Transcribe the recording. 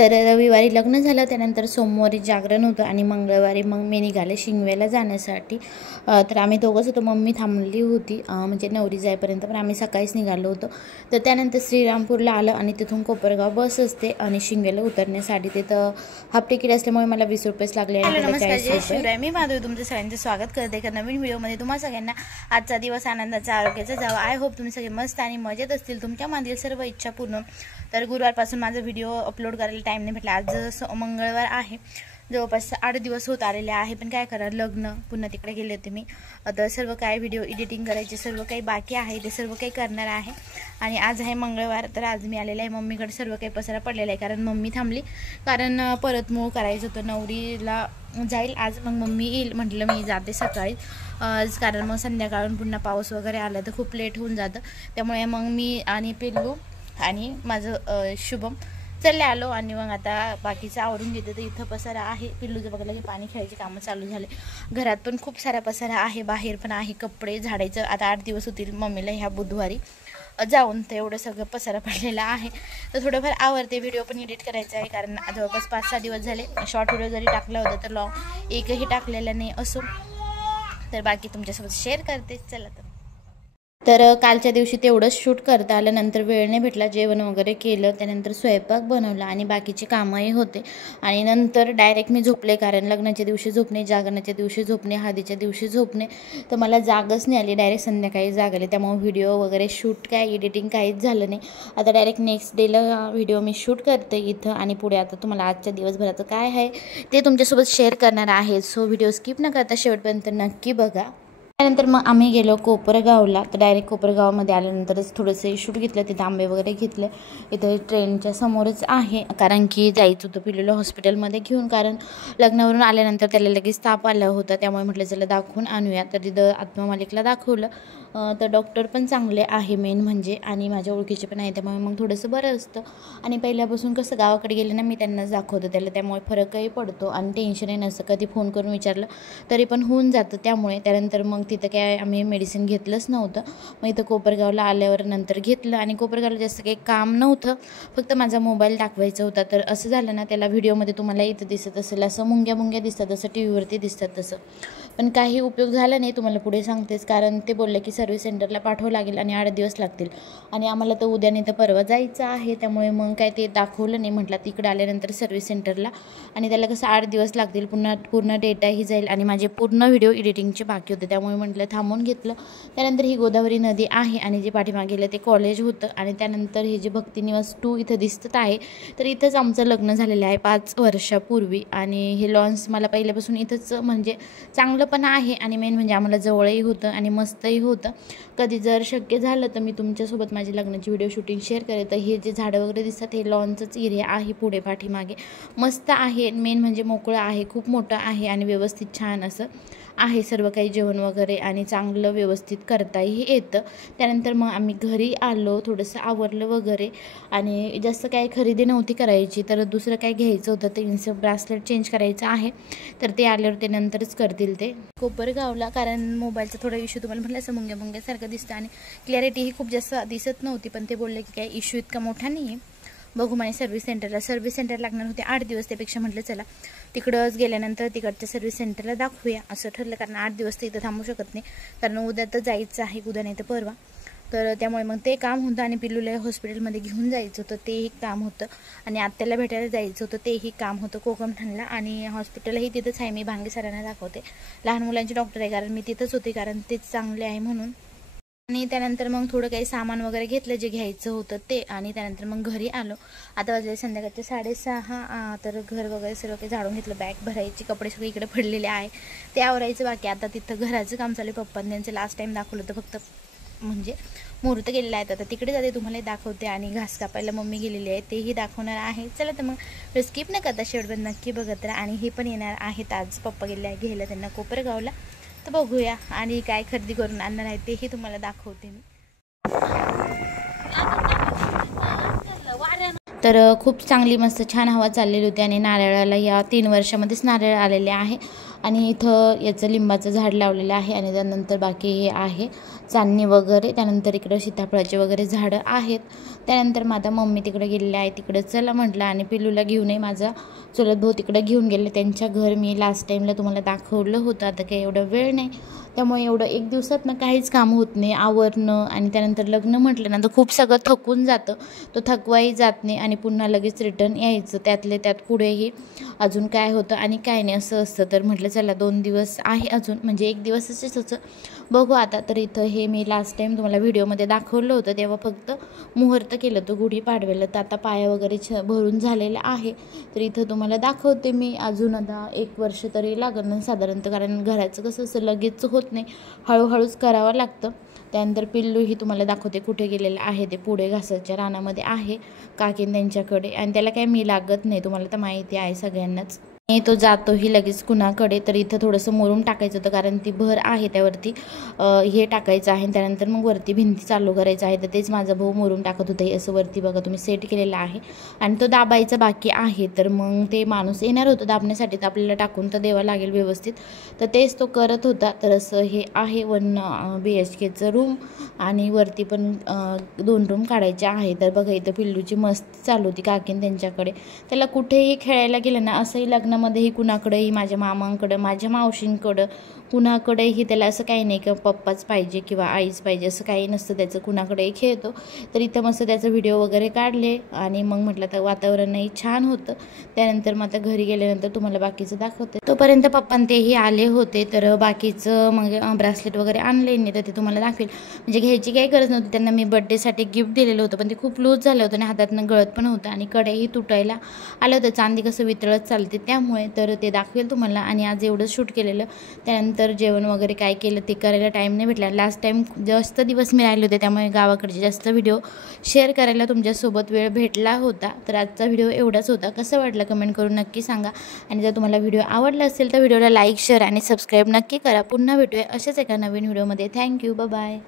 तर रविवारी लग्न झालं, त्यानंतर सोमवारी जागरण होतं आणि मंगळवारी मग मी निघाले शिंगव्याला जाण्यासाठी। तर आम्ही दोघंच होतो, मम्मी थांबली होती म्हणजे नवरी जाईपर्यंत, पण आम्ही सकाळीच निघालो होतो। तर त्यानंतर श्रीरामपूरला आलं आणि तिथून कोपरगाव बस असते आणि शिंगव्याला उतरण्यासाठी तिथं हाफ तिकीट असल्यामुळे मला 20 रुपयेच लागले आणि त्याला 40 रुपये। मी माधवी तुमचं सगळ्यांचं स्वागत करते एका नवीन व्हिडिओमध्ये। तुम्हा सगळ्यांना आजचा दिवस आनंदाचा आरोग्याचा जावा। आय होप तुम्ही सगळे मस्त आणि मजेत असतील, तुमच्या मनातील सर्व इच्छा पूर्ण। तर गुरुवारपासून माझा व्हिडिओ अपलोड करायला टाईम नाही भेटला। आज मंगळवार आहे, जवळपास 8 दिवस होत आलेले आहे, पण काय करा लग्न पुन्हा तिकडे गेले होते मी। आता सर्व काय व्हिडिओ एडिटिंग करायचे सर्व काही बाकी आहे, ते सर्व काही करणार आहे। आणि आज आहे मंगळवार, तर आज मी आलेले आहे मम्मीकडे। सर्व काही पसारा पडलेला आहे कारण मम्मी थांबली, कारण परत मूळ करायचं होतं, नवरीला जाईल आज, मग मम्मी येईल म्हटलं मी जाते सकाळी आज, कारण मग संध्याकाळून पुन्हा पाऊस वगैरे आला तर खूप लेट होऊन जातं। त्यामुळे मग मी आणि पिल्लू आणि माझं शुभम चले आलो आणि मग आता बाकीचं आवरून घेते। तर इथं पसारा आहे, पिल्लूचं बघायला की पाणी खेळायची कामं चालू झाले। घरात पण खूप सारा पसारा आहे, बाहेर पण आहे, कपडे झाडायचं। आता 8 दिवस होतील मम्मीला ह्या बुधवारी जाऊन, तर एवढं सगळं पसारा पडलेला आहे। तर थोडंफार आवडते, व्हिडिओ पण एडिट करायचा आहे कारण जवळपास 5-6 दिवस झाले शॉर्ट व्हिडिओ जरी टाकला होता तर लॉंग एकही टाकलेला नाही असो, तर बाकी तुमच्यासोबत शेअर करते। चला तर कालच्या दिवशी तेवढंच शूट करता आलं, नंतर वेळ नाही भेटला, जेवण वगैरे केलं, त्यानंतर स्वयंपाक बनवला आणि बाकीचे कामही होते आणि नंतर डायरेक्ट मी झोपले, कारण लग्नाच्या दिवशी झोपणे, जागरणाच्या दिवशी झोपणे, हळदीच्या दिवशी झोपणे, तर मला जागच नाही आली, डायरेक्ट संध्याकाळी जाग आली। त्यामुळे व्हिडिओ वगैरे शूट काय एडिटिंग काहीच झालं नाही। आता डायरेक्ट नेक्स्ट डेला व्हिडिओ मी शूट करते इथं आणि पुढे आता तुम्हाला आजच्या दिवसभराचं काय आहे ते तुमच्यासोबत शेअर करणार आहे। सो व्हिडिओ स्किप न करता शेवटपर्यंत नक्की बघा। त्यानंतर मग आम्ही गेलो कोपरगावला, तर डायरेक्ट कोपरगावमध्ये आल्यानंतरच थोडंसं शूट घेतलं, तिथं आंबे वगैरे घेतले, इथं ट्रेनच्या समोरच आहे, कारण की जायचं होतं पिल्लूला हॉस्पिटलमध्ये घेऊन, कारण लग्नावरून आल्यानंतर त्याला लगेच ताप आला होता, त्यामुळे म्हटलं चला दाखवून आणूया। तर तिथं आत्मा मालिकला दाखवलं, तर डॉक्टर पण चांगले आहे मेन म्हणजे, आणि माझ्या ओळखीचे पण आहे, त्यामुळे मग थोडंसं बरं असतं। आणि पहिल्यापासून कसं गावाकडे गेले ना मी त्यांनाच दाखवतो त्याला, त्यामुळे फरकही पडतो आणि टेन्शनही नसतं, कधी फोन करून विचारलं तरी पण होऊन जातं। त्यामुळे त्यानंतर मग तिथं काय आम्ही मेडिसिन घेतलंच नव्हतं, मग इथं कोपरगावला आल्यावर नंतर घेतलं आणि कोपरगावला जास्त काही काम नव्हतं, फक्त माझा मोबाईल दाखवायचा होता। तर असं झालं ना, त्याला व्हिडिओमध्ये तुम्हाला इथं दिसत असेल असं मुंग्या मुंग्या दिसतात, असं टी व्हीवरती दिसतात तसं, पण काही उपयोग झाला नाही, तुम्हाला पुढे सांगतेच, कारण ते बोलले की सर्व्हिस सेंटरला पाठवावं लागेल आणि 8 दिवस लागतील आणि आम्हाला तर उद्या नाही तर परवा जायचं आहे, त्यामुळे मग काय ते दाखवलं नाही, म्हटलं तिकडे आल्यानंतर सर्व्हिस सेंटरला, आणि त्याला कसं 8 दिवस लागतील, पुन्हा पूर्ण डेटाही जाईल आणि माझे पूर्ण व्हिडिओ एडिटिंगचे बाकी होते, त्यामुळे म्हटलं थांबून घेतलं। त्यानंतर ही गोदावरी नदी आहे आणि जे पाठीमागे गेलं ते कॉलेज होतं, आणि त्यानंतर हे जे भक्तिनिवास 2 इथं दिसत आहे, तर इथंच आमचं लग्न झालेलं आहे 5 वर्षापूर्वी, आणि हे लॉन्स मला पहिल्यापासून इथंच म्हणजे चांगलं पण आहे आणि मेन म्हणजे आम्हाला जवळही होतं आणि मस्तही होतं। कधी जर शक्य झालं तर मी तुमच्यासोबत माझी लग्नाची व्हिडिओ शूटिंग शेअर करेन। तर हे जे झाडं वगैरे दिसतात हे लॉनचंच एरिया आहे, पुढे पाठीमागे मस्त आहे, मेन म्हणजे मोकळं आहे, खूप मोठं आहे आणि व्यवस्थित छान असं आहे, सर्व काही जेवण वगैरे आणि चांगलं व्यवस्थित करताही येतं। त्यानंतर मग आम्ही घरी आलो, थोडंसं आवरलं वगैरे, आणि जास्त काही खरेदी नव्हती करायची, तर दुसरं काय घ्यायचं होतं, ते इन्सम ब्रासलेट चेंज करायचं आहे, तर ते आल्यावर ते नंतरच करतील ते कोपरगावला, कारण मोबाईलचा थोडा इश्यू, तुम्हाला म्हटलं असं मुंग्या मुंग्यासारखं दिसतं आणि क्लॅरिटीही खूप जास्त दिसत नव्हती, पण ते बोलले की काही इश्यू इतका मोठा नाही आहे, बघू म्हणे सर्व्हिस सेंटर लागणार होते 8 दिवस, त्यापेक्षा म्हटलं चला तिकडंच गेल्यानंतर तिकडच्या सर्व्हिस सेंटरला दाखवूया असं ठरलं, कारण 8 दिवस तर इथं थांबू शकत नाही, कारण उद्या तर जायचं आहे, उद्या नाही तर परवा, तर त्यामुळे मग ते काम होतं आणि पिल्लूला हॉस्पिटलमध्ये घेऊन जायचं होतं तेही काम होतं, आणि आत्याला भेटायला जायचं होतं तेही काम होतं कोकमठाणला, आणि हॉस्पिटलही तिथंच आहे, मी भांगे सरांना दाखवते, लहान मुलांची डॉक्टर आहे, कारण मी तिथंच होते, कारण तेच चांगले आहे म्हणून। आणि त्यानंतर मग थोडं काही सामान वगैरे घेतलं जे घ्यायचं होतं ते, आणि त्यानंतर मग घरी आलो। आता वाजले संध्याकाळचे 6:30, तर घर वगैरे सर्व काही झाडून घेतलं, बॅग भरायची, कपडे सगळे इकडे पडलेले आहे ते आवरायचं बाकी। आता तिथं घराचं काम चालू आहे, पप्पांनी त्यांचं लास्ट टाईम दाखवलं होतं, फक्त म्हणजे मुहूर्त गेलेला आहे, आता तिकडे जाते तुम्हाला दाखवते, आणि घास कापायला मम्मी गेलेली आहे तेही दाखवणार आहे। चला तर मग स्किप न करता शेवटपर्यंत नक्की बघत राहा, आणि हे पण येणार आहेत, आज पप्पा गेले आहे घ्यायला त्यांना कोपरगावला, तर बघूया आणि काय खरेदी करून आणणार आहे तेही तुम्हाला दाखवते मी। तर खूप चांगली मस्त छान हवा चाललेली होती, आणि नारळाला या 3 वर्षामध्येच नारळ आलेले आहे, आणि इथं याचं लिंबाचं झाड लावलेलं आहे आणि त्यानंतर बाकी हे आहे चांदणी वगैरे, त्यानंतर इकडं सीताफळाचे वगैरे झाडं आहेत. त्यानंतर माझा मम्मी तिकडे गेलेले आहे, तिकडे चला म्हटलं आणि पिल्लूला घेऊनही माझा चुलत भाऊ तिकडे घेऊन गेले. त्यांच्या घर मी लास्ट टाईमला तुम्हाला दाखवलं होतं, आता काही एवढं वेळ नाही त्यामुळे एवढं एक दिवसात ना काहीच काम होत नाही आवरणं. आणि त्यानंतर लग्न म्हटलं ना तर खूप सगळं थकून जातं, तो थकवाही जात नाही आणि पुन्हा लगेच रिटर्न यायचं. त्यातले त्यात पुढेही अजून काय होतं आणि काय नाही असं असतं. तर म्हटलं चला 2 दिवस आहे अजून, म्हणजे 1 दिवस असंच होतं, बघू आता. तर इथं हे मी लास्ट टाईम तुम्हाला व्हिडिओमध्ये दाखवलं होतं तेव्हा फक्त मुहूर्त केलं होतं गुढीपाडव्याला. तर आता पाया वगैरे भरून झालेलं आहे. तर इथं तुम्हाला दाखवते मी. अजून आता 1 वर्ष तरी लागणार साधारणतः, कारण घराचं कसं असं लगेच होत नाही, हळूहळूच करावं लागतं. त्यानंतर पिल्लूही तुम्हाला दाखवते कुठे गेलेलं आहे, ते पुढे घासाच्या रानामध्ये आहे काकीन त्यांच्याकडे. आणि त्याला काय मी लागत नाही, तुम्हाला तर माहिती आहे सगळ्यांनाच. तो जातोही लगेच कुणाकडे. तर इथं थोडंसं मोरून टाकायचं होतं कारण ती भर आहे त्यावरती हे टाकायचं आहे. त्यानंतर मग वरती भिंती चालू करायचं आहे. तर तेच माझा भाऊ मोरून टाकत होतं. हे असं वरती बघा तुम्ही सेट केलेलं आहे आणि तो दाबायचा बाकी आहे. तर मग ते माणूस येणार होतं दाबण्यासाठी, तर आपल्याला टाकून तर द्यावं लागेल व्यवस्थित, तर तेच तो करत होता. तर असं हे आहे 1 BHKचं रूम आणि वरती पण 2 रूम काढायचे आहे. तर बघा इथं पिल्लूची मस्ती चालू होती काकीन त्यांच्याकडे. त्याला कुठेही खेळायला गेलं ना, असंही लग्नामध्येही कुणाकडेही, माझ्या मामांकडं, माझ्या मावशींकडं, कुणाकडेही त्याला असं काही नाही की पप्पाच पाहिजे किंवा आईच पाहिजे, असं काही नसतं त्याचं, कुणाकडेही खेळतो. तर इथं मस्त त्याचं व्हिडिओ वगैरे काढले आणि मग म्हटलं तर वातावरणही छान होतं. त्यानंतर मग आता घरी गेल्यानंतर तुम्हाला बाकीचं दाखवते. तोपर्यंत पप्पान तेही आले होते. तर बाकीचं मग ब्रासलेट वगैरे आणले नाही, तर ते तुम्हाला दाखवेल. म्हणजे घ्यायची काही गरज नव्हती, त्यांना मी बड्डेसाठी गिफ्ट दिलेलं होतं, पण ते खूप लूज झालं होतं आणि हातातनं गळत पण होतं आणि कडेही तुटायला आलं होतं. चांदी कसं वितळत चालते त्यामुळे. तर ते दाखवेल तुम्हाला. आणि आज एवढं शूट केलेलं. त्यानंतर जेवण वगैरे काय केलं ते करायला टाईम नाही भेटला. लास्ट टाईम जास्त दिवस मी राहिले होते त्यामुळे गावाकडचे जास्त व्हिडिओ शेअर करायला तुमच्यासोबत वेळ भेटला होता. तर आजचा व्हिडिओ एवढाच होता. कसं वाटलं कमेंट करून नक्की सांगा. आणि जर तुम्हाला व्हिडिओ आवडला असेल तर व्हिडिओला लाईक, शेअर आणि सबस्क्राईब नक्की करा. पुन्हा भेटूया अशाच एका नवीन व्हिडिओमध्ये. Thank you, bye.